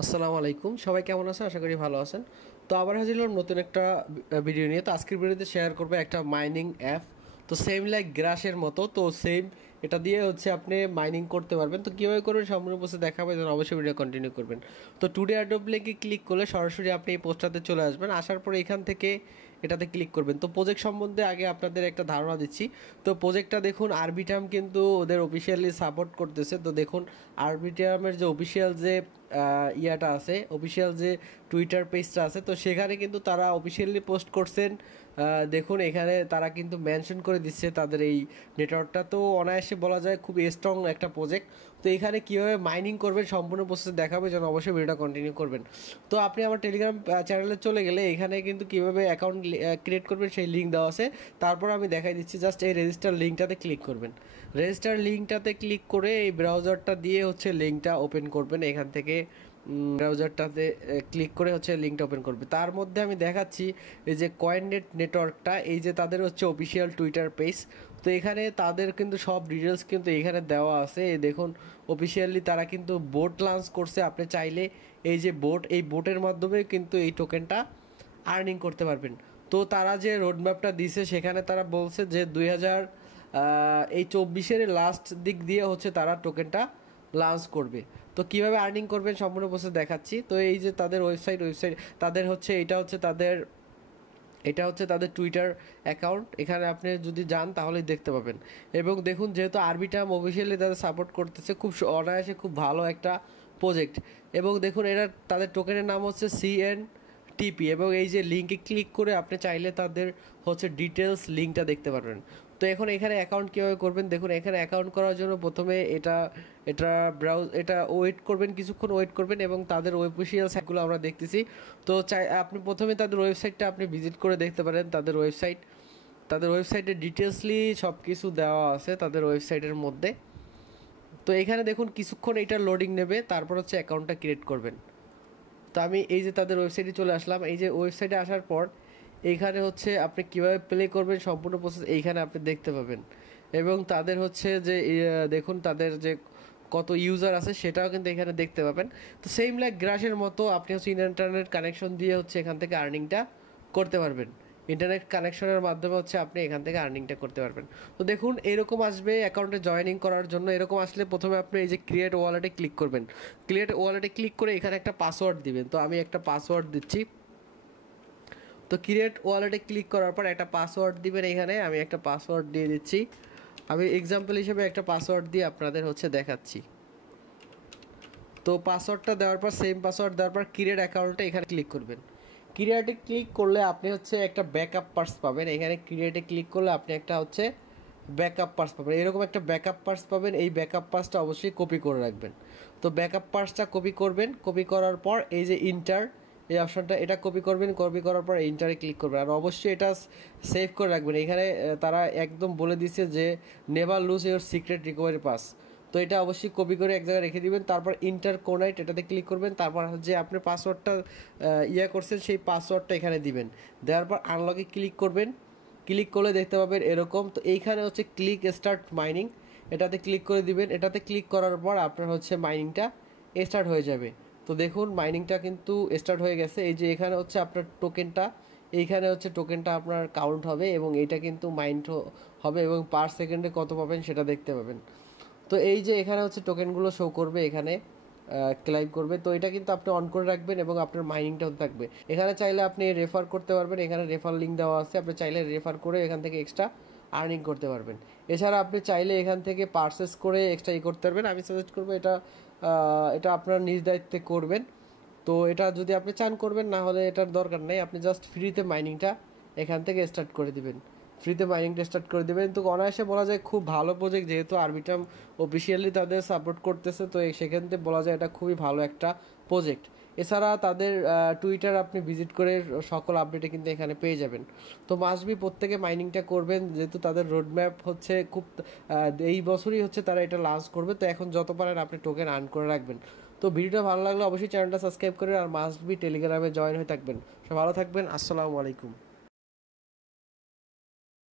আসসালামু আলাইকুম, সবাই কেমন আছেন? আশা করি ভালো আছেন। তো আবার হাজির হলাম নতুন একটা ভিডিও নিয়ে। তো আজকের ভিডিওতে শেয়ার করবো একটা মাইনিং অ্যাপ। তো সেম লাইক গ্রাসের মতো, তো সেম এটা দিয়ে হচ্ছে আপনি মাইনিং করতে পারবেন। তো কীভাবে করবেন সম্পূর্ণ পোস্টে দেখাবো, যেন অবশ্যই ভিডিও কন্টিনিউ করবেন। তো টুডে অ্যাডোব লিংকে ক্লিক করলে সরাসরি আপনি এই পোস্টটাতে চলে আসবেন। আসার পরে এখান থেকে এটাতে ক্লিক করবেন। তো প্রজেক্ট সম্বন্ধে আগে আপনাদের একটা ধারণা দিচ্ছি। তো প্রজেক্টটা দেখুন, আরবিটাম কিন্তু ওদের অফিসিয়ালি সাপোর্ট করতেছে। তো দেখুন আরবিটামের যে অফিসিয়াল যে ইয়াটা আছে, অফিসিয়াল যে টুইটার পেজটা আছে, তো সেখানে কিন্তু তারা অফিসিয়ালি পোস্ট করছেন। দেখুন এখানে তারা কিন্তু মেনশন করে দিচ্ছে তাদের এই নেটওয়ার্কটা। তো অনায়াসে বলা যায় খুব স্ট্রং একটা প্রজেক্ট। তো এখানে কীভাবে মাইনিং করবেন সম্পূর্ণ প্রসেস দেখাবে, যেন অবশ্যই ভিডিওটা কন্টিনিউ করবেন। তো আপনি আমার টেলিগ্রাম চ্যানেলে চলে গেলে এখানে কিন্তু কীভাবে অ্যাকাউন্ট ক্রিয়েট করবেন সেই লিঙ্ক দেওয়া আছে। তারপর আমি দেখাই দিচ্ছি, জাস্ট এই রেজিস্টার লিঙ্কটাতে ক্লিক করবেন। রেজিস্টার লিঙ্কটাতে ক্লিক করে এই ব্রাউজারটা দিয়ে হচ্ছে লিঙ্কটা ওপেন করবেন। এখান থেকে ব্রাউজারটাতে ক্লিক করে হচ্ছে লিঙ্কটা ওপেন করবে। তার মধ্যে আমি দেখাচ্ছি এই যে কয়েননেট নেটওয়ার্কটা, এই যে তাদের হচ্ছে অফিসিয়াল টুইটার পেজ। তো এখানে তাদের কিন্তু সব ডিটেলস কিন্তু এখানে দেওয়া আছে। এই দেখুন অফিসিয়ালি তারা কিন্তু বোট লঞ্চ করছে। আপনি চাইলে এই যে এই বোটের মাধ্যমে কিন্তু এই টোকেনটা আর্নিং করতে পারবেন। তো তারা যে রোডম্যাপটা দিছে সেখানে তারা বলছে যে 2024 লাস্ট দিক দিয়ে হচ্ছে তারা টোকেনটা লঞ্চ করবে। তো কিভাবে আর্নিং করবেন সম্পূর্ণ প্রসেস দেখাচ্ছি। তো এই যে তাদের ওয়েবসাইট তাদের হচ্ছে এটা হচ্ছে তাদের টুইটার অ্যাকাউন্ট। এখানে আপনি যদি যান তাহলেই দেখতে পাবেন। এবং দেখুন যেহেতু আরবিটাম অফিসিয়ালি তাদের সাপোর্ট করতেছে, খুব অনায়াসে খুব ভালো একটা প্রজেক্ট। এবং দেখুন তাদের টোকেনের নাম হচ্ছে CNTP। এবং এই যে লিঙ্কে ক্লিক করে আপনি চাইলে তাদের হচ্ছে ডিটেলস লিঙ্কটা দেখতে পারবেন। তো এখন এখানে অ্যাকাউন্ট কীভাবে করবেন, দেখুন এখানে অ্যাকাউন্ট করার জন্য প্রথমে এটা ওয়েট করবেন, কিছুক্ষণ ওয়েট করবেন এবং তাদের অফিসিয়াল সাইটগুলো আমরা দেখতেছি। তো আপনি প্রথমে তাদের ওয়েবসাইটটা আপনি ভিজিট করে দেখতে পারেন। তাদের ওয়েবসাইটে ডিটেলসলি সব কিছু দেওয়া আছে তাদের ওয়েবসাইটের মধ্যে। তো এখানে দেখুন কিছুক্ষণ এটা লোডিং নেবে, তারপর হচ্ছে অ্যাকাউন্টটা ক্রিয়েট করবেন। তো আমি এই যে তাদের ওয়েবসাইটে চলে আসলাম। এই যে ওয়েবসাইটে আসার পর এইখানে হচ্ছে আপনি কীভাবে প্লে করবেন সম্পূর্ণ প্রসেস এইখানে আপনি দেখতে পাবেন। এবং তাদের হচ্ছে যে দেখুন তাদের যে কত ইউজার আছে সেটাও কিন্তু এখানে দেখতে পাবেন। তো সেম লাইক গ্রাসের মতো আপনি হচ্ছে ইন্টারনেট কানেকশন দিয়ে হচ্ছে এখান থেকে আর্নিংটা করতে পারবেন। ইন্টারনেট কানেকশনের মাধ্যমে হচ্ছে আপনি এখান থেকে আর্নিংটা করতে পারবেন। তো দেখুন এরকম আসবে অ্যাকাউন্টে জয়েনিং করার জন্য। এরকম আসলে প্রথমে আপনি এই যে ক্রিয়েট ওয়ালেটে ক্লিক করবেন। ক্রিয়েট ওয়ালেটে ক্লিক করে এখানে একটা পাসওয়ার্ড দিবেন। তো আমি একটা পাসওয়ার্ড দিচ্ছি। তো ক্রিয়েট ওয়ালেটে ক্লিক করার পর একটা পাসওয়ার্ড দিবেন। এখানে আমি একটা পাসওয়ার্ড দিয়ে দিচ্ছি। আমি এক্সাম্পল হিসেবে একটা পাসওয়ার্ড দিয়ে আপনাদের হচ্ছে দেখাচ্ছি। তো পাসওয়ার্ডটা দেওয়ার পর সেম পাসওয়ার্ড দেওয়ার পর ক্রিয়েট অ্যাকাউন্টে এখানে ক্লিক করবেন। ক্রিয়েটে ক্লিক করলে আপনি হচ্ছে একটা ব্যাকআপ পার্স পাবেন। এখানে ক্রিয়েটে ক্লিক করলে আপনি একটা হচ্ছে ব্যাকআপ পার্স পাবেন। এরকম একটা ব্যাকআপ পার্স পাবেন। এই ব্যাকআপ পার্সটা অবশ্যই কপি করে রাখবেন। তো ব্যাকআপ পার্সটা কপি করবেন। কপি করার পর এই যে ইন্টার এই অপশনটা এটা কপি করবেন। কপি করার পর ইন্টারে ক্লিক করবেন। আর অবশ্যই এটা সেভ করে রাখবেন। এখানে তারা একদম বলে দিচ্ছে যে never lose your secret recovery pass. তো এটা অবশ্যই কপি করে এক জায়গায় রেখে দিবেন। তারপর ইন্টার কোনাইট এটাতে ক্লিক করবেন। তারপর যে আপনি পাসওয়ার্ডটা করছেন সেই পাসওয়ার্ডটা এখানে দিবেন। দেওয়ার পর আনলকে ক্লিক করবেন। ক্লিক করলে দেখতে পাবেন এরকম। তো এইখানে হচ্ছে ক্লিক স্টার্ট মাইনিং, এটাতে ক্লিক করে দিবেন। এটাতে ক্লিক করার পর আপনার হচ্ছে মাইনিংটা স্টার্ট হয়ে যাবে। তো দেখুন মাইনিংটা কিন্তু স্টার্ট হয়ে গেছে। এই যে এখানে হচ্ছে আপনার এইখানে হচ্ছে টোকেনটা আপনার কাউন্ট হবে এবং এইটা কিন্তু মাইন্ড হবে এবং পার সেকেন্ডে কত পাবেন সেটা দেখতে পাবেন। তো এই যে এখানে হচ্ছে টোকেনগুলো শো করবে, এখানে ক্লাইম করবে। তো এটা কিন্তু আপনি অন করে রাখবেন এবং আপনার মাইনিংটা হতে থাকবে। এখানে চাইলে আপনি রেফার করতে পারবেন। এখানে রেফার লিঙ্ক দেওয়া আছে, আপনি চাইলে রেফার করে এখান থেকে এক্সট্রা আর্নিং করতে পারবেন। এছাড়া আপনি চাইলে এখান থেকে পারচেস করে এক্সট্রা করতে পারবেন। আমি সাজেস্ট করবো এটা আপনার নিজ দায়িত্বে করবেন। তো এটা যদি আপনি চান করবেন, না হলে এটার দরকার নেই। আপনি জাস্ট ফ্রিতে মাইনিংটা এখান থেকে স্টার্ট করে দিবেন। তো অনায়াসে বলা যায় খুব ভালো প্রজেক্ট, যেহেতু আরবিটাম অফিসিয়ালি তাদের সাপোর্ট করতেছে। তো সেখান থেকে বলা যায় এটা খুবই ভালো একটা প্রজেক্ট। এছাড়া তাদের টুইটার আপনি ভিজিট করে সকল আপডেটে কিন্তু এখানে পেয়ে যাবেন। তো মাস্টবি প্রত্যেকে মাইনিংটা করবেন, যেহেতু তাদের রোডম্যাপ হচ্ছে খুব এই বছরই হচ্ছে তারা এটা লঞ্চ করবে। তো এখন যত পারেন আপনি টোকেন আর্ন করে রাখবেন। তো ভিডিওটা ভালো লাগলে অবশ্যই চ্যানেলটা সাবস্ক্রাইব করে আর মাস্টবি টেলিগ্রামে জয়েন হয়ে থাকবেন। সব ভালো থাকবেন। আসসালামু আলাইকুম।